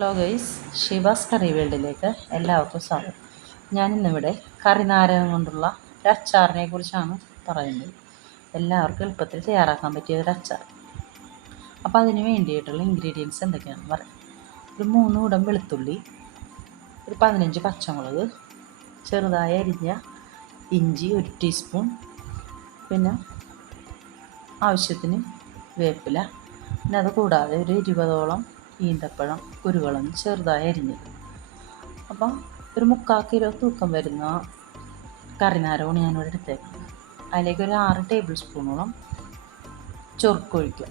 Hello guys, Chivas കറി വേൾഡിലേക്ക് എല്ലാവർക്കും സ്വാഗതം. ഞാനിന്നിവിടെ കറിനാരകം കൊണ്ടുള്ള ഒരു അച്ചാറിനെ കുറിച്ചാണ് പറയുന്നത്. എല്ലാവർക്കും എളുപ്പത്തിൽ തയ്യാറാക്കാൻ പറ്റിയ ഒരു അച്ചാർ. അപ്പോൾ അതിന് വേണ്ടിയിട്ടുള്ള ഇൻഗ്രീഡിയൻസ് എന്തൊക്കെയാണെന്ന് പറയാം. ഒരു 3 കുടം വെളുത്തുള്ളി, ഒരു 15 പച്ചമുളക്, ചെറുതായി അരിഞ്ഞ ഇഞ്ചി 1 ടീസ്പൂൺ, പിന്നെ ആവശ്യത്തിന് വേപ്പില, പിന്നെ അത് കൂടാതെ ഒരു 20ഓളം ഈന്തപ്പഴം കുരുകളൊന്ന് ചെറുതായി അരിഞ്ഞത്. അപ്പം ഒരു 3/4 കിലോ തൂക്കം വരുന്ന കറിനാരകമാണ് ഞാനിവിടെ എടുത്തേക്കുന്നത്. അതിലേക്ക് ഒരു 6 ടേബിൾ സ്പൂണോളം ചൊറുക്കൊഴിക്കുക.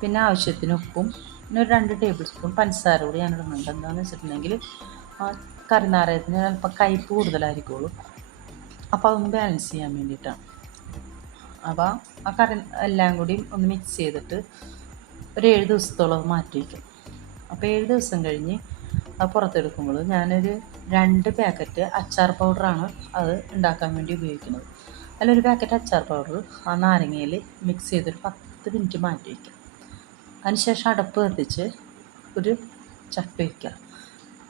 പിന്നെ ആവശ്യത്തിന് ഉപ്പും, പിന്നെ ഒരു 2 ടേബിൾ സ്പൂൺ പഞ്ചസാര കൂടി ഞാൻ ഇടുന്നുണ്ട്. എന്താണെന്ന് വെച്ചിട്ടുണ്ടെങ്കിൽ ആ കറിനാരകത്തിന് ചിലപ്പോൾ കയ്പ്പ് കൂടുതലായിരിക്കുള്ളൂ, അപ്പോൾ അതൊന്ന് ബാലൻസ് ചെയ്യാൻ വേണ്ടിയിട്ടാണ്. അപ്പോൾ ആ കറി എല്ലാം കൂടി ഒന്ന് മിക്സ് ചെയ്തിട്ട് ഒരു 7 ദിവസത്തോളം മാറ്റി വയ്ക്കും. അപ്പോൾ 7 ദിവസം കഴിഞ്ഞ് അത് പുറത്തെടുക്കുമ്പോൾ ഞാനൊരു 2 പാക്കറ്റ് അച്ചാർ പൗഡറാണ് അത് ഉണ്ടാക്കാൻ വേണ്ടി ഉപയോഗിക്കുന്നത്. അതിലൊരു പാക്കറ്റ് അച്ചാർ പൗഡർ ആ നാരങ്ങയിൽ മിക്സ് ചെയ്തൊരു 10 മിനിറ്റ് മാറ്റി വയ്ക്കും. അതിനുശേഷം അടപ്പ് കത്തിച്ച് ഒരു ചട്ടി വയ്ക്കുക.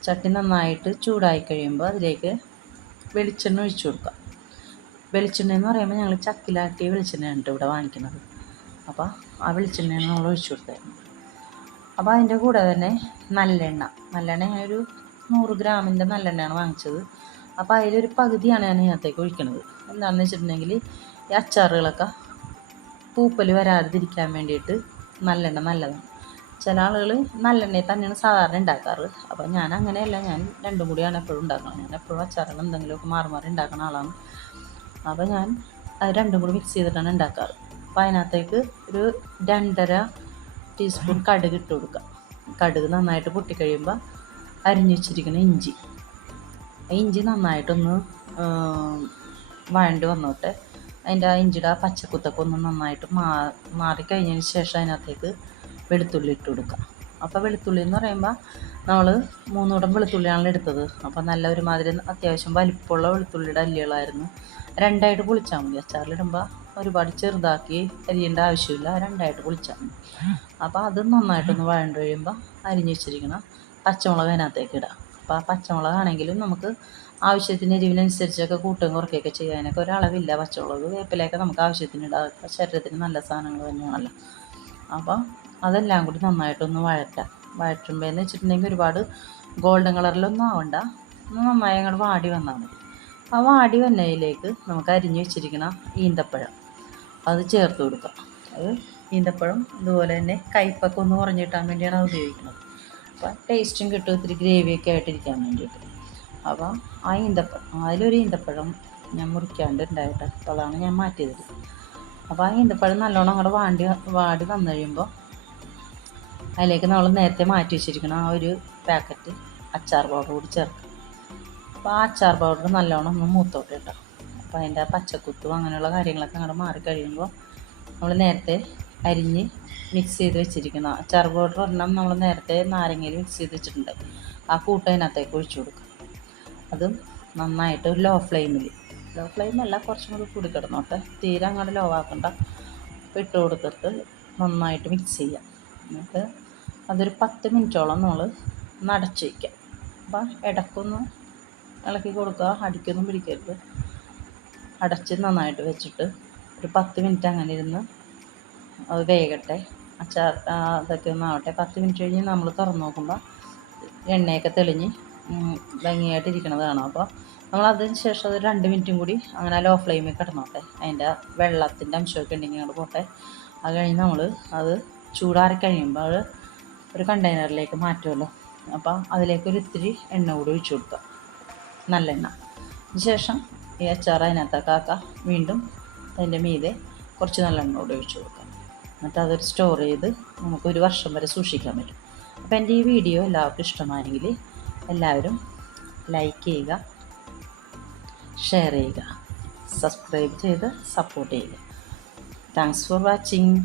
ചട്ടി നന്നായിട്ട് ചൂടായി കഴിയുമ്പോൾ അതിലേക്ക് വെളിച്ചെണ്ണ ഒഴിച്ചു കൊടുക്കുക. വെളിച്ചെണ്ണ എന്ന് പറയുമ്പോൾ ഞങ്ങൾ ചക്കിലാട്ടിയ വെളിച്ചെണ്ണയാണ് ഇവിടെ വാങ്ങിക്കുന്നത്. അപ്പോൾ ആ വെളിച്ചെണ്ണയാണ് നമ്മൾ ഒഴിച്ചു കൊടുത്തായിരുന്നു. അപ്പോൾ അതിൻ്റെ കൂടെ തന്നെ നല്ലെണ്ണ ഞാനൊരു 100 ഗ്രാമിൻ്റെ നല്ലെണ്ണയാണ് വാങ്ങിച്ചത്. അപ്പോൾ അതിലൊരു പകുതിയാണ് ഞാൻ ഇതിനകത്തേക്ക് ഒഴിക്കുന്നത്. എന്താണെന്ന് വെച്ചിട്ടുണ്ടെങ്കിൽ ഈ അച്ചാറുകളൊക്കെ പൂപ്പൽ വരാതിരിക്കാൻ വേണ്ടിയിട്ട് നല്ലെണ്ണ നല്ലതാണ്. ചില ആളുകൾ നല്ലെണ്ണയിൽ തന്നെയാണ് സാധാരണ ഉണ്ടാക്കാറ്. അപ്പോൾ ഞാൻ അങ്ങനെയല്ല, ഞാൻ രണ്ടും കൂടിയാണ് എപ്പോഴും ഉണ്ടാക്കുന്നത്. ഞാൻ എപ്പോഴും അച്ചാറുകൾ എന്തെങ്കിലുമൊക്കെ മാറി ഉണ്ടാക്കുന്ന ആളാണ്. അപ്പോൾ ഞാൻ അത് രണ്ടും കൂടി മിക്സ് ചെയ്തിട്ടാണ് ഉണ്ടാക്കാറ്. അപ്പോൾ അതിനകത്തേക്ക് ഒരു 2.5 ടീസ്പൂൺ കടുക് ഇട്ട് കൊടുക്കുക. കടുക് നന്നായിട്ട് പൊട്ടിക്കഴിയുമ്പോൾ അരിഞ്ഞു വെച്ചിരിക്കുന്ന ഇഞ്ചി നന്നായിട്ടൊന്ന് വഴണ്ടി വന്നോട്ടെ. അതിൻ്റെ ആ ഇഞ്ചിയുടെ ആ പച്ചക്കുത്തൊക്കെ ഒന്ന് നന്നായിട്ട് മാറിക്കഴിഞ്ഞതിന് ശേഷം അതിനകത്തേക്ക് വെളുത്തുള്ളി ഇട്ട് കൊടുക്കുക. അപ്പോൾ വെളുത്തുള്ളി എന്ന് പറയുമ്പോൾ നമ്മൾ 3 കുടം വെളുത്തുള്ളിയാണ് എടുത്തത്. അപ്പോൾ നല്ല ഒരുമാതിരി അത്യാവശ്യം വലിപ്പമുള്ള വെളുത്തുള്ളിയുടെ അല്ലികളായിരുന്നു. 2ആയിട്ട് പൊളിച്ചാൽ മതി. അച്ചാറിലിടുമ്പോൾ ഒരുപാട് ചെറുതാക്കി അരിയേണ്ട ആവശ്യമില്ല, 2ആയിട്ട് പൊളിച്ചാൽ മതി. അപ്പോൾ അത് നന്നായിട്ടൊന്ന് വഴണ്ട് കഴിയുമ്പോൾ അരിഞ്ഞ് വെച്ചിരിക്കണം പച്ചമുളക് അതിനകത്തേക്ക് ഇടാം. അപ്പോൾ ആ പച്ചമുളകാണെങ്കിലും നമുക്ക് ആവശ്യത്തിന് എരിവിനനുസരിച്ചൊക്കെ കൂട്ടുകയും കുറയ്ക്കുകയൊക്കെ ചെയ്യാനൊക്കെ ഒരളവില്ല. പച്ചമുളക് വേപ്പിലയൊക്കെ നമുക്ക് ആവശ്യത്തിന് ഇടാം. ശരീരത്തിന് നല്ല സാധനങ്ങൾ തന്നെയാണല്ലോ. അപ്പോൾ അതെല്ലാം കൂടി നന്നായിട്ടൊന്ന് വഴറ്റുമ്പോൾ എന്ന് വെച്ചിട്ടുണ്ടെങ്കിൽ ഒരുപാട് ഗോൾഡൻ കളറിലൊന്നും ആവണ്ട, നന്നായി അങ്ങോട്ട് വാടി വന്നാൽ മതി. ആ വാടി വന്നതിലേക്ക് നമുക്ക് അരിഞ്ഞ് വെച്ചിരിക്കുന്ന ഈന്തപ്പഴം അത് ചേർത്ത് കൊടുക്കാം. അത് ഈന്തപ്പഴം ഇതുപോലെ തന്നെ കയ്പ്പൊക്കെ ഒന്ന് കുറഞ്ഞ് കിട്ടാൻ വേണ്ടിയാണ് അത് ഉപയോഗിക്കുന്നത്. അപ്പോൾ ടേസ്റ്റും കിട്ടും, ഇത്തിരി ഗ്രേവിയൊക്കെ ആയിട്ടിരിക്കാൻ വേണ്ടിയിട്ട്. അപ്പോൾ ആ അതിലൊരു ഈന്തപ്പഴം ഞാൻ മുറിക്കാണ്ട് ഉണ്ടായിട്ട് അതാണ് ഞാൻ മാറ്റിയത്. അപ്പോൾ ആ ഈന്തപ്പഴം നല്ലോണം അങ്ങോട്ട് വാടി വന്നു കഴിയുമ്പോൾ അതിലേക്ക് നമ്മൾ നേരത്തെ മാറ്റി വെച്ചിരിക്കണം ആ ഒരു പാക്കറ്റ് അച്ചാർ പൗഡർ കൂടി ചേർക്കും. അപ്പോൾ ആ അച്ചാർ പൗഡർ നല്ലോണം ഒന്ന് മൂത്തോട്ട് കേട്ടോ. അപ്പോൾ അതിൻ്റെ പച്ചക്കുത്തും അങ്ങനെയുള്ള കാര്യങ്ങളൊക്കെ അങ്ങോട്ട് മാറിക്കഴിയുമ്പോൾ നമ്മൾ നേരത്തെ അരിഞ്ഞ് മിക്സ് ചെയ്ത് വെച്ചിരിക്കുന്ന അച്ചാർ പൗഡർ ഒരെണ്ണം നമ്മൾ നേരത്തെ നാരങ്ങയിൽ മിക്സ് ചെയ്ത് വെച്ചിട്ടുണ്ട്. ആ കൂട്ട് അതിനകത്തേക്ക് ഒഴിച്ചു കൊടുക്കുക. അതും നന്നായിട്ട് ലോ ഫ്ലെയിമല്ല, കുറച്ചും കൂടി കിടന്നോട്ടെ. തീരെ അങ്ങോട്ട് ലോ ആക്കണ്ട. ഇട്ട് കൊടുത്തിട്ട് നന്നായിട്ട് മിക്സ് ചെയ്യാം. എന്നിട്ട് അതൊരു 10 മിനിറ്റോളം നമ്മൾ അടച്ച് വയ്ക്കാം. അപ്പം ഇടയ്ക്കൊന്ന് ഇളക്കി കൊടുക്കുക, അടിക്കൊന്നും പിടിക്കരുത്. അടച്ച് നന്നായിട്ട് വെച്ചിട്ട് ഒരു 10 മിനിറ്റ് അങ്ങനെ ഇരുന്ന് അത് വേകട്ടെ. അച്ചാർ അതൊക്കെ ഒന്ന് ആവട്ടെ. 10 മിനിറ്റ് കഴിഞ്ഞ് നമ്മൾ തുറന്ന് നോക്കുമ്പോൾ എണ്ണയൊക്കെ തെളിഞ്ഞ് ഭംഗിയായിട്ടിരിക്കണത് കാണാം. അപ്പോൾ നമ്മൾ അതിന് ശേഷം അത് 2 മിനിറ്റും കൂടി അങ്ങനെ ലോ ഫ്ലെയിമിൽ കിടന്നോട്ടെ. അതിൻ്റെ വെള്ളത്തിൻ്റെ അംശമൊക്കെ ഉണ്ടെങ്കിൽ അങ്ങോട്ട് പോട്ടെ. അത് കഴിഞ്ഞ് നമ്മൾ അത് ചൂടാറി കഴിയുമ്പോൾ അത് ഒരു കണ്ടെയ്നറിലേക്ക് മാറ്റുമല്ലോ. അപ്പോൾ അതിലേക്കൊരു ഇത്തിരി എണ്ണ കൂടി ഒഴിച്ചു കൊടുക്കുക, നല്ലെണ്ണ. അതിനുശേഷം ഈ അച്ചാർ അതിനകത്തേക്കാക്കുക. വീണ്ടും അതിൻ്റെ മീതെ കുറച്ച് നല്ലെണ്ണ കൂടി ഒഴിച്ചു കൊടുക്കുക. എന്നിട്ട് അതൊരു സ്റ്റോർ ചെയ്ത് നമുക്ക് 1 വർഷം വരെ സൂക്ഷിക്കാൻ പറ്റും. അപ്പോൾ എൻ്റെ ഈ വീഡിയോ എല്ലാവർക്കും ഇഷ്ടമായെങ്കിൽ എല്ലാവരും ലൈക്ക് ചെയ്യുക, ഷെയർ ചെയ്യുക, സബ്സ്ക്രൈബ് ചെയ്ത് സപ്പോർട്ട് ചെയ്യുക. Thanks for watching.